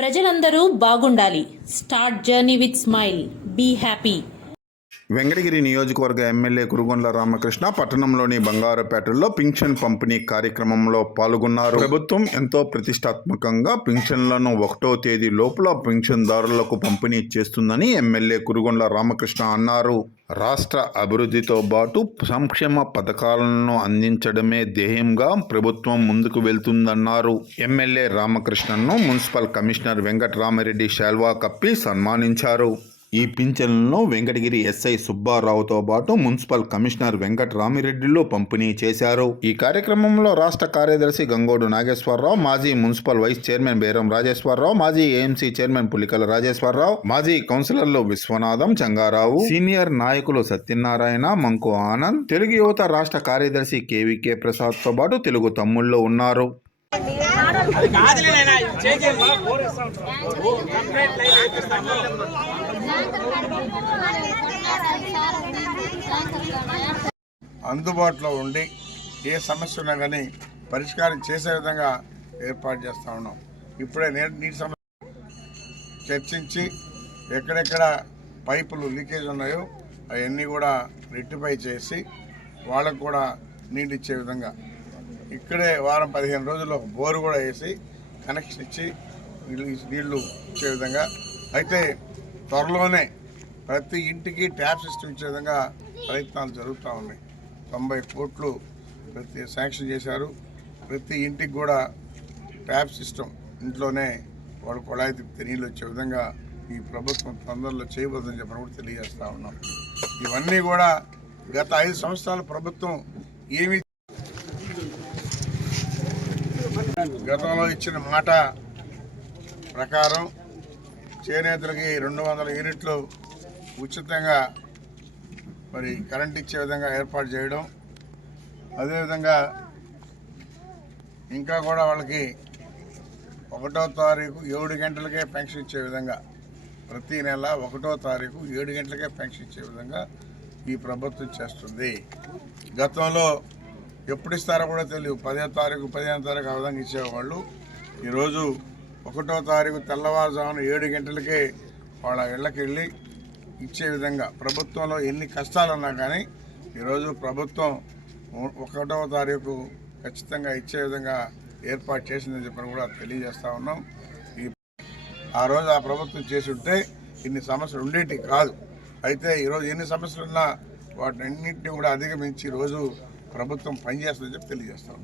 ప్రజలందరూ బాగుండాలి. Start journey with smile. Be happy. Venkatagiri నియోజకవర్గ ఎమ్మెల్యే కురుగొండ్ల రామకృష్ణ పట్టణంలోని బంగారుపేటలో పింఛన్ పంపిణీ కార్యక్రమంలో పాల్గొన్నారు. ప్రభుత్వం ఎంతో ప్రతిష్టాత్మకంగా పింఛన్లను 1వ తేదీ లోపల పింఛన్దారులకు పంపిణీ చేస్తుందని ఎమ్మెల్యే కురుగొండ్ల రామకృష్ణ అన్నారు. రాష్ట్ర అభివృద్ధితో పాటు సంక్షేమ పథకాలను అందించడమే ధ్యేయంగా ప్రభుత్వం ముందుకు వెళ్తుందన్నారు. ఎమ్మెల్యే రామకృష్ణను మున్సిపల్ కమిషనర్ వెంకటరామిరెడ్డి శాల్వా కప్పి సన్మానించారు. ఈ పింఛన్లను వెంకటగిరి ఎస్ఐ సుబ్బారావుతో పాటు మున్సిపల్ కమిషనర్ వెంకటరామిరెడ్డిలు పంపిణీ చేశారు. ఈ కార్యక్రమంలో రాష్ట్ర కార్యదర్శి గంగోడు నాగేశ్వరరావు, మాజీ మున్సిపల్ వైస్ చైర్మన్ బేరం రాజేశ్వరరావు, మాజీ ఏఎంసీ చైర్మన్ పులికల రాజేశ్వరరావు, మాజీ కౌన్సిలర్లు విశ్వనాథం, చంగారావు, సీనియర్ నాయకులు సత్యనారాయణ, మంకు ఆనంద్, తెలుగు యువత రాష్ట్ర కార్యదర్శి కేవీకే ప్రసాద్ తో పాటు తెలుగు తమ్ముళ్ళు ఉన్నారు. అందుబాటులో ఉండి ఏ సమస్య ఉన్నా కానీ పరిష్కారం చేసే విధంగా ఏర్పాటు చేస్తూ ఉన్నాం. ఇప్పుడే నీటి సమస్య చర్చించి ఎక్కడెక్కడ పైపులు లీకేజ్ ఉన్నాయో అవన్నీ కూడా రెక్టిఫై చేసి వాళ్ళకు కూడా నీళ్ళు ఇచ్చే విధంగా ఇక్కడే వారం 15 రోజుల్లో బోరు కూడా వేసి కనెక్షన్ ఇచ్చి నీళ్లు ఇచ్చే విధంగా, అయితే త్వరలోనే ప్రతి ఇంటికి ట్యాప్ సిస్టమ్ ఇచ్చే విధంగా ప్రయత్నాలు జరుగుతూ ఉన్నాయి. 90 కోట్లు శాంక్షన్ చేశారు. ప్రతి ఇంటికి కూడా ట్యాప్ సిస్టమ్ ఇంట్లోనే వాళ్ళు కొళాయి తిప్పితే నీళ్ళు వచ్చే విధంగా ఈ ప్రభుత్వం తొందరలో చేయబోతుందని చెప్పని కూడా తెలియజేస్తూ ఉన్నాం. ఇవన్నీ కూడా గత 5 సంవత్సరాల ప్రభుత్వం ఏమి గతంలో ఇచ్చిన మాట ప్రకారం చేనేతలకి 200 యూనిట్లు ఉచితంగా మరి కరెంట్ ఇచ్చే విధంగా ఏర్పాటు చేయడం, అదేవిధంగా ఇంకా కూడా వాళ్ళకి 1వ తారీఖు 7 గంటలకే పెన్షన్ ఇచ్చే విధంగా, ప్రతి నెల 1వ తారీఖు 7 గంటలకే పెన్షన్ ఇచ్చే విధంగా ఈ ప్రభుత్వం చేస్తుంది. గతంలో ఎప్పుడు ఇస్తారో కూడా తెలియదు. 10వ తారీఖు 15వ తారీఖు ఆ విధంగా ఇచ్చేవాళ్ళు. ఈరోజు 1వ తారీఖు తెల్లవారుజామున 7 గంటలకే వాళ్ళ ఇళ్ళకి వెళ్ళి ఇచ్చే విధంగా, ప్రభుత్వంలో ఎన్ని కష్టాలున్నా కానీ ఈరోజు ప్రభుత్వం 1వ తారీఖు ఖచ్చితంగా ఇచ్చే విధంగా ఏర్పాటు చేసిందని చెప్పని కూడా తెలియజేస్తూ ఉన్నాం. ఆ రోజు ఆ ప్రభుత్వం చేసి ఉంటే ఇన్ని సమస్యలు ఉండేటి కాదు. అయితే ఈరోజు ఎన్ని సమస్యలున్నా వాటినన్నింటినీ కూడా అధిగమించి ఈరోజు ప్రభుత్వం పనిచేస్తుందని చెప్పి తెలియజేస్తాం.